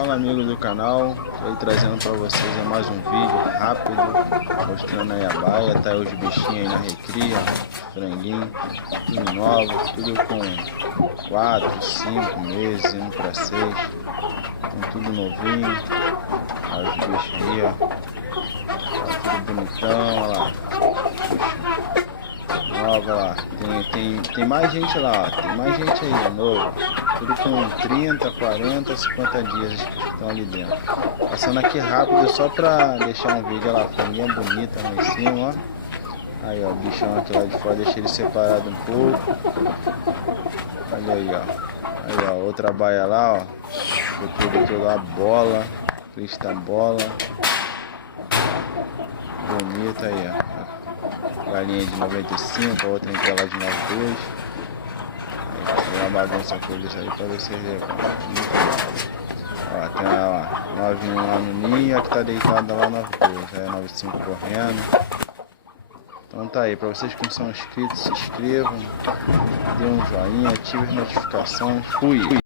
Fala amigos do canal, tô aí trazendo para vocês mais um vídeo rápido, mostrando aí a baia, tá aí os bichinhos aí na recria, franguinho, tudo novo, tudo com 4, 5 meses, indo para 6, com tudo novinho, olha os bichos aí, ó, tá tudo bonitão, olha lá, nova lá, tem mais gente lá, ó, tem mais gente aí, novo. Tudo com 30, 40, 50 dias que estão ali dentro. Passando aqui rápido só pra deixar um vídeo. Olha lá, a franguinha bonita lá em cima, ó. Aí, ó, o bichão aqui lá de fora, deixa ele separado um pouco. Olha aí, ó. Aí, ó, outra baia lá, ó. O produtor lá, bola. Crista bola. Bonita aí, ó. Galinha de 95, a outra em tela de 92. Uma bagunça com eles aí pra vocês verem. Ó, tem a novinha lá no ninho, a que tá deitada lá na rua. Já é 95 correndo. Então tá aí, pra vocês que não são inscritos, se inscrevam, dê um joinha, ative as notificações. Fui!